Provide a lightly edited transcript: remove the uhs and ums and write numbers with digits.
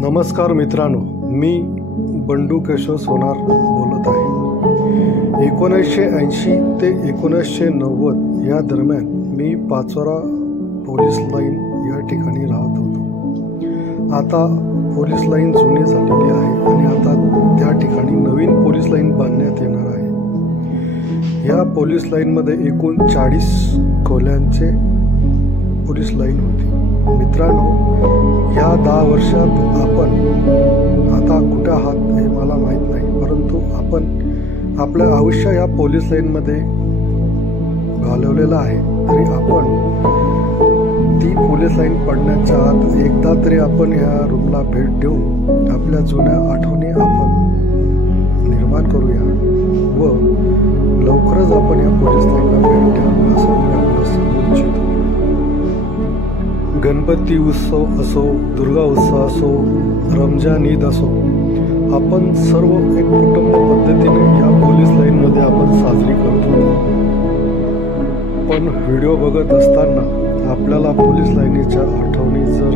नमस्कार मित्रांनो, मी बंडू केशव सोनार बोलत आहे। 1980 ते 1990 या दरम्यान मी पाचोरा पोलीस लाईन या ठिकाणी राहत होतो। आता पोलीस लाईन जुनी झालेली आहे आणि आता त्या ठिकाणी नवीन पोलीस लाईन बांधण्यात येणार आहे। या पोलीस लाईनमध्ये एकूण 40 खोल्यांचे पोलीस लाईन होती। मित्रांनो, या 10 वर्षात आपण आता कुठे आहात हे मला माहीत नाही, परंतु आपण आपलं आयुष्य या पोलीस लाईनमध्ये घालवलेलं आहे। तरी आपण ती पोलीस लाईन पडण्याच्या आत एकदा तरी आपण या रूमला भेट देऊन आपल्या जुन्या आठवणी आपण निर्माण करूया व लवकरच आपण या पोलीस लाईनला भेट द्या असं मी आपल्याला सांगू इच्छितो। गणपती उत्सव असो, दुर्गा उत्सव असो, रमजान ईद असो, आपण सर्व एक कुटुंब पद्धतीने या पोलीस लाईनमध्ये आपण साजरी करतो। पण व्हिडिओ बघत असताना आपल्याला पोलीस लाईनीच्या आठवणी जर